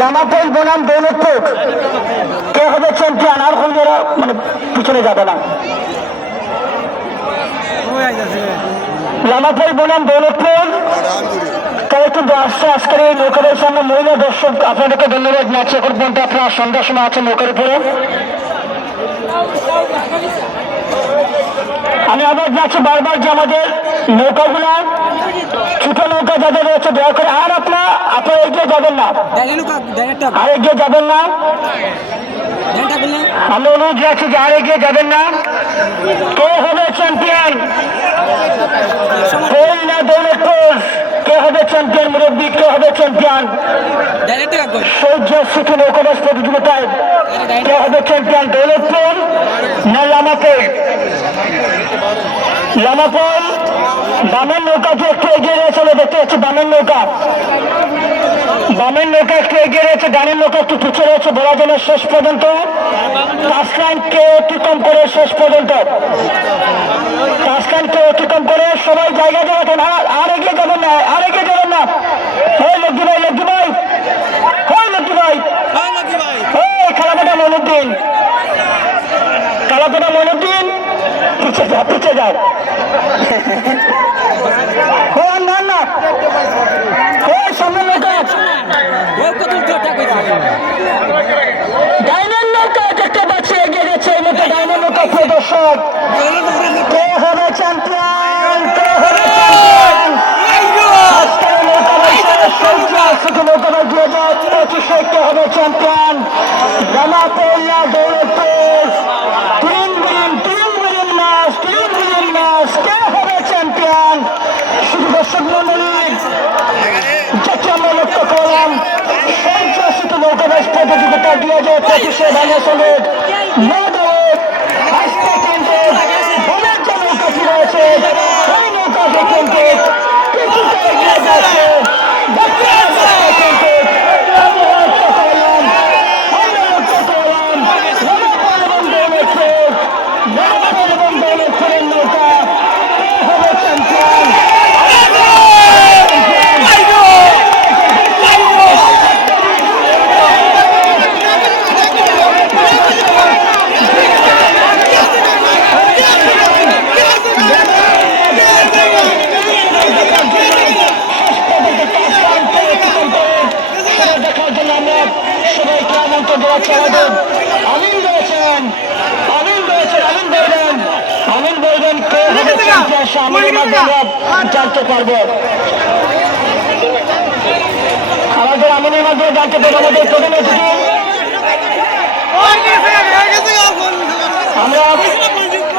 লামাপোল বনাম দৌলতপুর কে হবে চ্যাম্পিয়ন? আর কোন মানে পিছনে যাবে না। লামাপোল বনাম দৌলতপুর তারা কিন্তু আসছে আজকের এই নৌকারের সামনে। মহিলা দর্শক আপনাদেরকে ধন্যবাদ জানাচ্ছি। এখন পর্যন্ত আপনারা সন্ধ্যার সময় আছেন নৌকার উপরে। আমি আবার যাচ্ছি বারবার যে আমাদের নৌকাগুলা ছোট নৌকা যাদের রয়েছে দয়া করে আর আপনারা এগিয়ে যাবেন না, আর এগিয়ে যাবেন না। আমি অনুরোধ রাখছি যে আর এগিয়ে যাবেন না। কে হবে চ্যাম্পিয়ন? না দৌলতপুর কে হবে চ্যাম্পিয়ন? মুরব্বী কে হবে চ্যাম্পিয়ন? সৌর্য সিটি নৌকাবাস প্রতিযোগিতায় কে হবে চ্যাম্পিয়ন? দৌলতপুর না লামাপোল? লামাপোল বামের নৌকা যে একটু এগিয়ে রয়েছে দেখতে পাচ্ছি। বামের নৌকা একটু এগিয়ে রয়েছে, ডানের নৌকা একটু পিছিয়ে রয়েছে। বলা যায় শেষ পর্যন্ত টাস্কানকে অতিক্রম করে শেষ পর্যন্ত টাস্কানকে অতিক্রম করে সবাই জায়গা যাবেন। আর এগিয়ে যাবেন না, আর এগিয়ে যাবেন না। ওই লক্ষ্মী ভাই, লক্ষ্মী ভাই, ওই লক্ষ্মী ভাই, ওই খেলাটা মনুদ্দিন, খেলাটা মনুদ্দিন পিছিয়ে যা, পিছিয়ে যাও। না না ওই সামনে নৌকা, ডাইনের নৌকা দেখতে পাচ্ছি এগিয়ে যাচ্ছে। এই মতো ডাইনের নৌকা প্রদর্শক কে হবে চ্যাম্পিয়ন? কে হবে চ্যাম্পিয়ন? আজকের নৌকাবাজ 2025 কে হবে চ্যাম্পিয়ন? লামাপোল না দৌলতপুর? 3 মিলিয়ন ম্যাচ কে হবে চ্যাম্পিয়ন? শুধু দর্শক মন্ডলী যেটি আমরা লক্ষ্য করলাম সন্ত্রাসিত নৌকাবাজ প্রতিযোগিতা 2025 বাংলাদেশের আজকে কিন্তু বনের যে নৌকাটি রয়েছে সেই নৌকাটি কিন্তু কিছুটা এগিয়ে যাচ্ছে। নৌকা হবে চ্যাম্পিয়ন? সবাইকে আমন্ত্রণ জানাচ্ছি। আমাদের আমিন রয়েছেন, আমিন বলবেন কে হবে চ্যাম্পিয়ন আমিনের মাধ্যমে জানতে পারবো। আমাদের আমিনের মাধ্যমে জানতে পারবো আমাদের প্রধান অতিথি